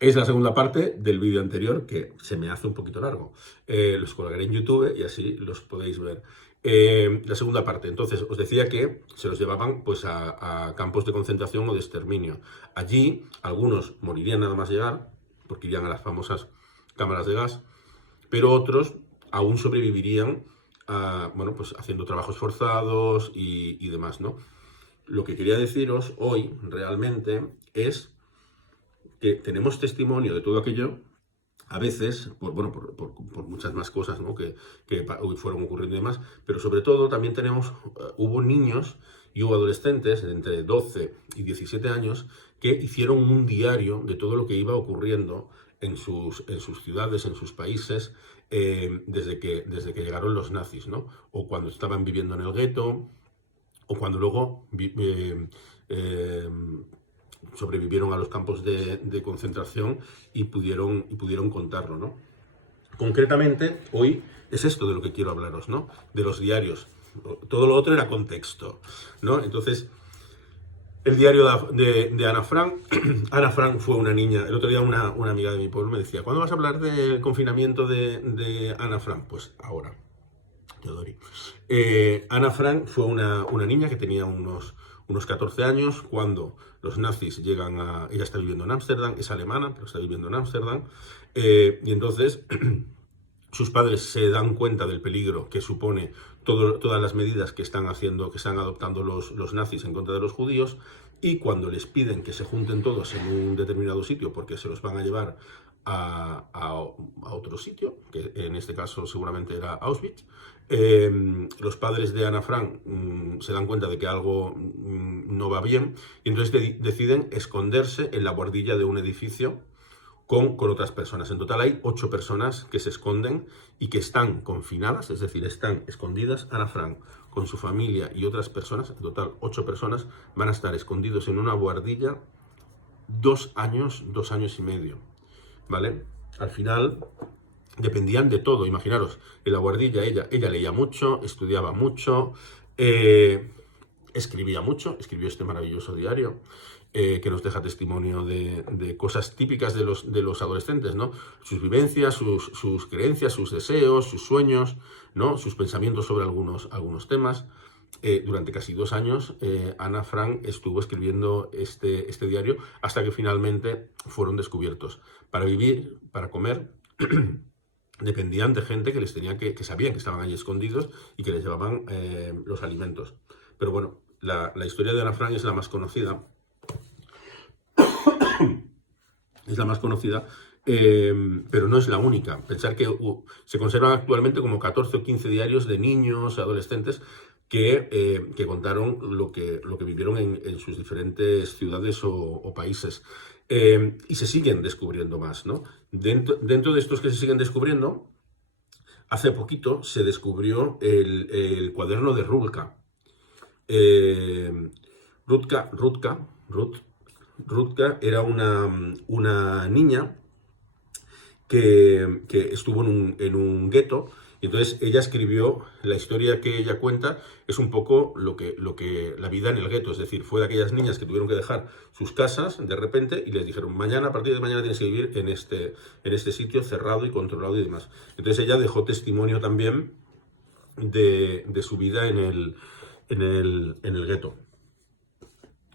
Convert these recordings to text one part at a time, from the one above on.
Es la segunda parte del vídeo anterior, que se me hace un poquito largo. Los colgaré en YouTube y así los podéis ver. La segunda parte, entonces, os decía que se los llevaban pues a campos de concentración o de exterminio. Allí, algunos morirían nada más llegar, porque irían a las famosas cámaras de gas, pero otros aún sobrevivirían bueno, pues haciendo trabajos forzados y demás, ¿no? Lo que quería deciros hoy realmente es que tenemos testimonio de todo aquello, a veces, bueno, por muchas más cosas, ¿no? que hoy fueron ocurriendo y demás, pero sobre todo también tenemos, hubo niños y hubo adolescentes de entre 12 y 17 años que hicieron un diario de todo lo que iba ocurriendo en sus ciudades, en sus países, desde que llegaron los nazis, ¿no? O cuando estaban viviendo en el gueto, o cuando luego eh, sobrevivieron a los campos de concentración y pudieron contarlo, ¿no? Concretamente, hoy es esto de lo que quiero hablaros, ¿no? De los diarios. Todo lo otro era contexto, ¿no? Entonces, el diario de Ana Frank. Ana Frank fue una niña. El otro día una amiga de mi pueblo me decía, ¿cuándo vas a hablar del confinamiento de Ana Frank? Pues ahora, Teodori. Ana Frank fue una niña que tenía unos 14 años cuando los nazis llegan a... Ella está viviendo en Ámsterdam, es alemana, pero está viviendo en Ámsterdam. Y entonces sus padres se dan cuenta del peligro que supone todas las medidas que están haciendo, que están adoptando los nazis en contra de los judíos, y cuando les piden que se junten todos en un determinado sitio porque se los van a llevar a otro sitio, que en este caso seguramente era Auschwitz, los padres de Ana Frank se dan cuenta de que algo no va bien y entonces deciden esconderse en la buhardilla de un edificio con otras personas. En total hay 8 personas que se esconden y que están confinadas, es decir, están escondidas. Ana Frank con su familia y otras personas, en total 8 personas, van a estar escondidos en una buhardilla 2 años y medio, ¿vale? Al final dependían de todo, imaginaros, en la guardilla ella leía mucho, estudiaba mucho, escribía mucho, escribió este maravilloso diario, que nos deja testimonio de cosas típicas de los adolescentes, ¿no? Sus vivencias, sus creencias, sus deseos, sus sueños, ¿no? Sus pensamientos sobre algunos temas. Durante casi 2 años, Ana Frank estuvo escribiendo este diario hasta que finalmente fueron descubiertos. Para vivir, para comer, dependían de gente que les tenía que sabían que estaban allí escondidos y que les llevaban los alimentos. Pero bueno, la historia de Ana Frank es la más conocida. Es la más conocida, pero no es la única. Pensar que se conservan actualmente como 14 o 15 diarios de niños, adolescentes, que contaron lo que vivieron en sus diferentes ciudades o países. Y se siguen descubriendo más, ¿no? Dentro de estos que se siguen descubriendo, hace poquito se descubrió el cuaderno de Rulka. Rutka era una niña que estuvo en un gueto, y entonces ella escribió, la historia que ella cuenta es un poco lo que la vida en el gueto, es decir, fue de aquellas niñas que tuvieron que dejar sus casas de repente y les dijeron, mañana, a partir de mañana tienes que vivir en este sitio cerrado y controlado y demás. Entonces ella dejó testimonio también de su vida en el gueto.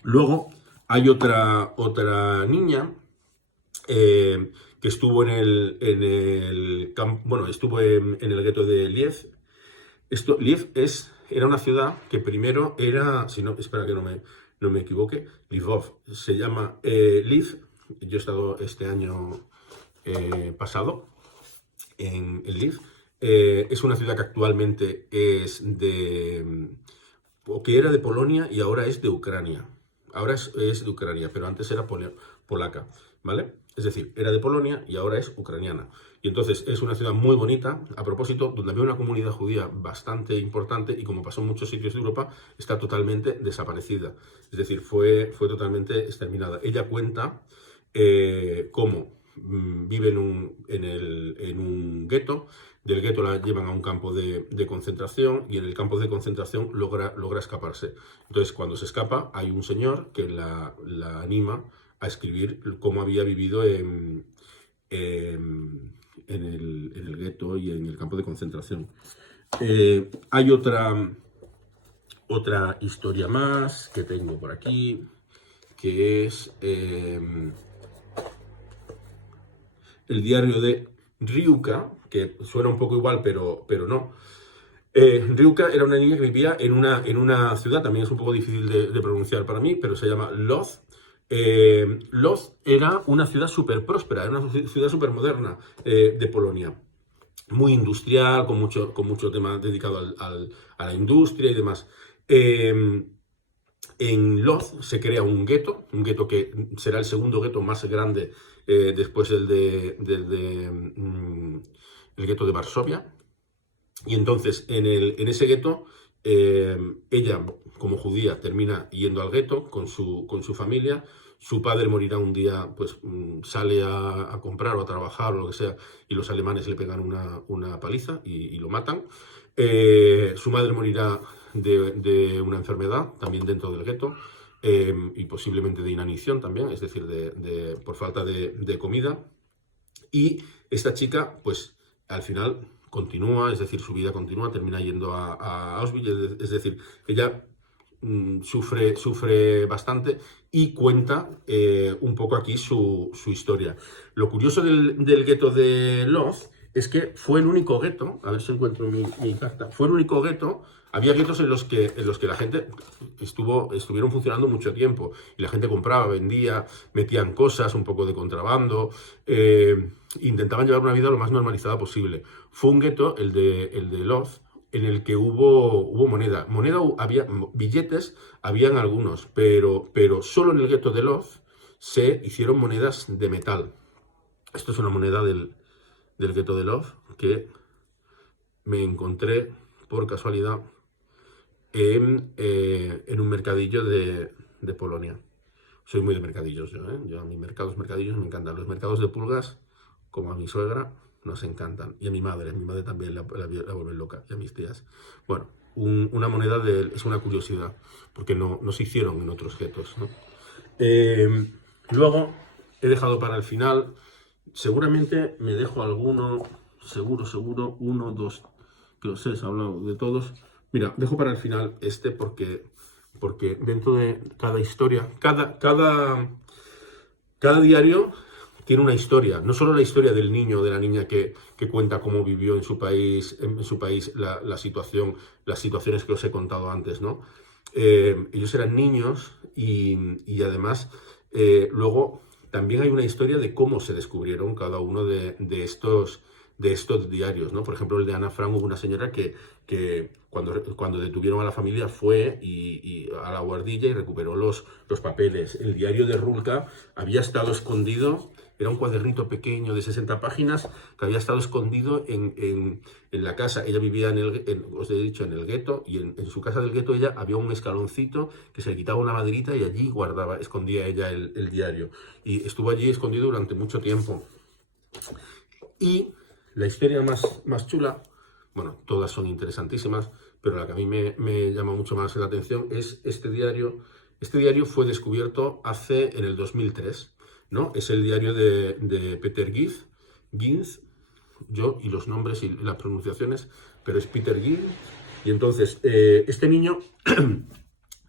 Luego hay otra niña que estuvo estuvo en el gueto de Liev. Liev era una ciudad que primero era, si no, espera que no me equivoque, Lvov. Se llama Liev. Yo he estado este año pasado en Liev. Es una ciudad que actualmente o que era de Polonia y ahora es de Ucrania. Ahora es de Ucrania, pero antes era polaca, ¿vale? Es decir, era de Polonia y ahora es ucraniana. Y entonces es una ciudad muy bonita, a propósito, donde había una comunidad judía bastante importante y como pasó en muchos sitios de Europa, está totalmente desaparecida. Es decir, fue totalmente exterminada. Ella cuenta cómo vive en un gueto. Del gueto la llevan a un campo de concentración y en el campo de concentración logra escaparse. Entonces, cuando se escapa, hay un señor que la anima a escribir cómo había vivido en el gueto y en el campo de concentración. Hay otra historia más que tengo por aquí, que es el diario de Ryuka, que suena un poco igual, pero no. Ryuka era una niña que vivía en una ciudad, también es un poco difícil de pronunciar para mí, pero se llama Lodz. Lodz era una ciudad súper próspera, era una ciudad súper moderna de Polonia. Muy industrial, con mucho tema dedicado a la industria y demás. En Lodz se crea un gueto que será el segundo gueto más grande después del el gueto de Varsovia. Y entonces en ese gueto ella, como judía, termina yendo al gueto con su familia. Su padre morirá un día, pues sale a comprar o a trabajar o lo que sea, y los alemanes le pegan una paliza y lo matan. Su madre morirá de una enfermedad, también dentro del gueto, y posiblemente de inanición también, es decir, por falta de comida. Y esta chica, pues al final continúa, es decir, su vida continúa, termina yendo a Auschwitz, es decir, ella sufre bastante y cuenta un poco aquí su historia. Lo curioso del gueto de Lodz es que fue el único gueto, a ver si encuentro mi carta, fue el único gueto. Había guetos en los que la gente estuvieron funcionando mucho tiempo y la gente compraba, vendía, metían cosas, un poco de contrabando, intentaban llevar una vida lo más normalizada posible. Fue un gueto, el de Lodz, en el que hubo moneda. Había billetes, habían algunos, pero solo en el gueto de Lodz se hicieron monedas de metal. Esto es una moneda del gueto de Lodz que me encontré por casualidad en un mercadillo de Polonia. Soy muy de mercadillos yo, ¿eh? Yo a mis mercadillos me encantan. Los mercados de pulgas, como a mi suegra, nos encantan. Y a mi madre también la vuelven loca, y a mis tías. Bueno, una moneda es una curiosidad, porque no se hicieron en otros guetos, ¿no? Luego he dejado para el final, seguramente me dejo alguno, seguro, 1, 2, que los he hablado de todos. Mira, dejo para el final este porque dentro de cada historia, cada diario tiene una historia, no solo la historia del niño o de la niña que cuenta cómo vivió en su país las situaciones que os he contado antes, ¿no? Ellos eran niños y además luego también hay una historia de cómo se descubrieron cada uno de estos diarios, ¿no? Por ejemplo, el de Ana Frank, hubo una señora que cuando detuvieron a la familia fue y a la guardilla y recuperó los papeles. El diario de Rulka había estado escondido, era un cuadernito pequeño de 60 páginas que había estado escondido en la casa. Ella vivía os he dicho, en el gueto, y en su casa del gueto ella había un escaloncito que se le quitaba una maderita y allí escondía ella el diario. Y estuvo allí escondido durante mucho tiempo. Y la historia más chula, bueno, todas son interesantísimas, pero la que a mí me llama mucho más la atención es este diario. Este diario fue descubierto en el 2003, ¿no? Es el diario de Peter Ginz, yo y los nombres y las pronunciaciones, pero es Peter Ginz. Y entonces, este niño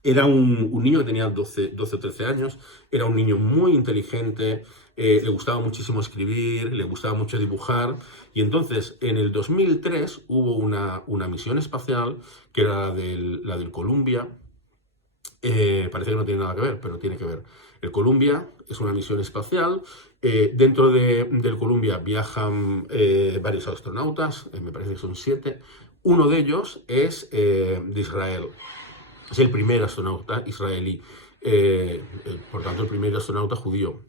era un niño que tenía 12 o 13 años, era un niño muy inteligente, le gustaba muchísimo escribir, le gustaba mucho dibujar, y entonces en el 2003 hubo una misión espacial, que era la del Columbia. Parece que no tiene nada que ver, pero tiene que ver. El Columbia es una misión espacial. Dentro del Columbia viajan varios astronautas, me parece que son 7. Uno de ellos es de Israel. Es el primer astronauta israelí, por tanto el primer astronauta judío.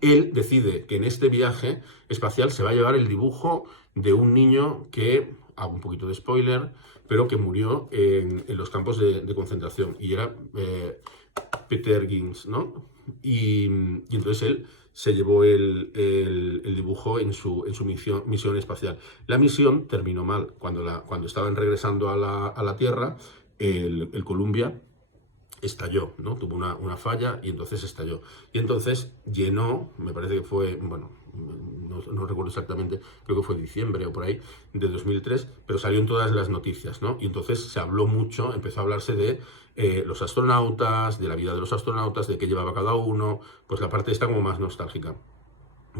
Él decide que en este viaje espacial se va a llevar el dibujo de un niño que, hago un poquito de spoiler, pero que murió en los campos de concentración, y era Peter Ginz, ¿no? Y entonces él se llevó el dibujo en su misión espacial. La misión terminó mal. Cuando estaban regresando a la Tierra, el Columbia estalló, ¿no? Tuvo una falla y entonces estalló. Y entonces llenó, me parece que fue, bueno, no recuerdo exactamente, creo que fue diciembre o por ahí, de 2003, pero salió en todas las noticias, ¿no? Y entonces se habló mucho, empezó a hablarse de los astronautas, de la vida de los astronautas, de qué llevaba cada uno, pues la parte está como más nostálgica.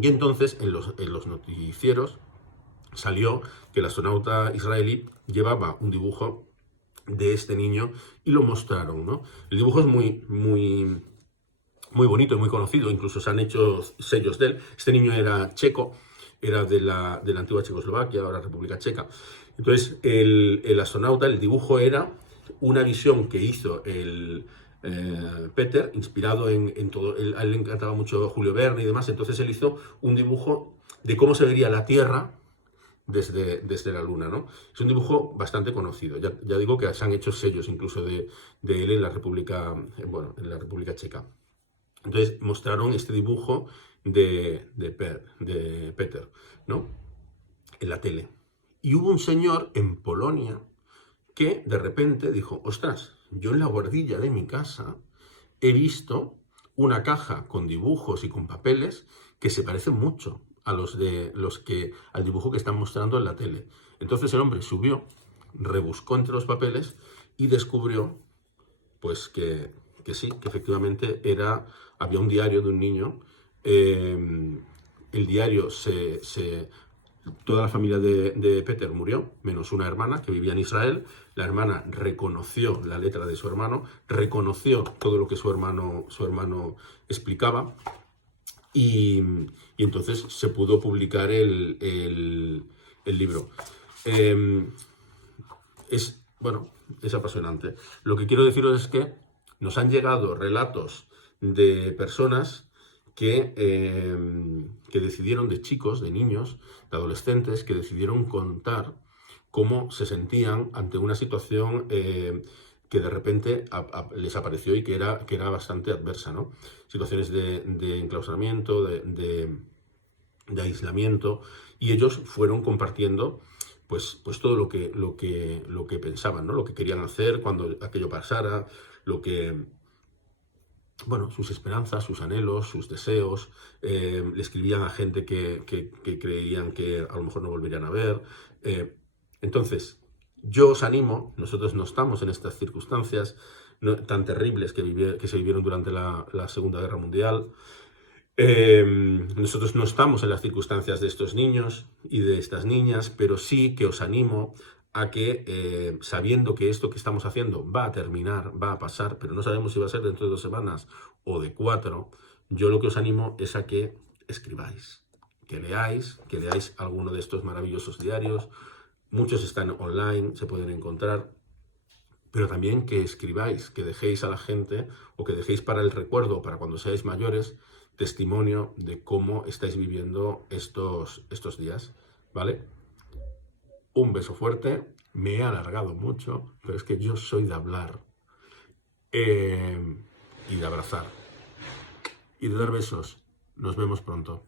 Y entonces en los noticieros salió que el astronauta israelí llevaba un dibujo de este niño y lo mostraron, ¿no? El dibujo es muy bonito y muy conocido, incluso se han hecho sellos de él. Este niño era checo, era de la antigua Checoslovaquia, ahora República Checa. Entonces, el astronauta, el dibujo era una visión que hizo Peter, inspirado en todo. A él le encantaba mucho Julio Verne y demás, entonces él hizo un dibujo de cómo se vería la Tierra desde la Luna, ¿no? Es un dibujo bastante conocido. Ya digo que se han hecho sellos incluso de él en la República, bueno, en la República Checa. Entonces mostraron este dibujo de Peter, ¿no? En la tele. Y hubo un señor en Polonia que de repente dijo, ostras, yo en la guardilla de mi casa he visto una caja con dibujos y con papeles que se parecen mucho a al dibujo que están mostrando en la tele. Entonces el hombre subió, rebuscó entre los papeles y descubrió pues que sí, que efectivamente había un diario de un niño. El diario toda la familia de Peter murió, menos una hermana que vivía en Israel. La hermana reconoció la letra de su hermano, reconoció todo lo que su hermano explicaba y entonces se pudo publicar el libro. Bueno, es apasionante. Lo que quiero deciros es que nos han llegado relatos de personas que decidieron, de chicos, de niños, de adolescentes, que decidieron contar cómo se sentían ante una situación que de repente les apareció y que era bastante adversa, ¿no? Situaciones de enclaustramiento, de aislamiento, y ellos fueron compartiendo pues todo lo que pensaban, ¿no? Lo que querían hacer cuando aquello pasara, bueno, sus esperanzas, sus anhelos, sus deseos. Le escribían a gente que creían que a lo mejor no volverían a ver. Entonces, yo os animo, nosotros no estamos en estas circunstancias tan terribles que se vivieron durante la Segunda Guerra Mundial. Nosotros no estamos en las circunstancias de estos niños y de estas niñas, pero sí que os animo a que, sabiendo que esto que estamos haciendo va a terminar, va a pasar, pero no sabemos si va a ser dentro de 2 semanas o de 4, yo lo que os animo es a que escribáis, que leáis alguno de estos maravillosos diarios. Muchos están online, se pueden encontrar, pero también que escribáis, que dejéis a la gente o que dejéis para el recuerdo, para cuando seáis mayores, testimonio de cómo estáis viviendo estos días, ¿vale? Un beso fuerte, me he alargado mucho, pero es que yo soy de hablar y de abrazar y de dar besos. Nos vemos pronto.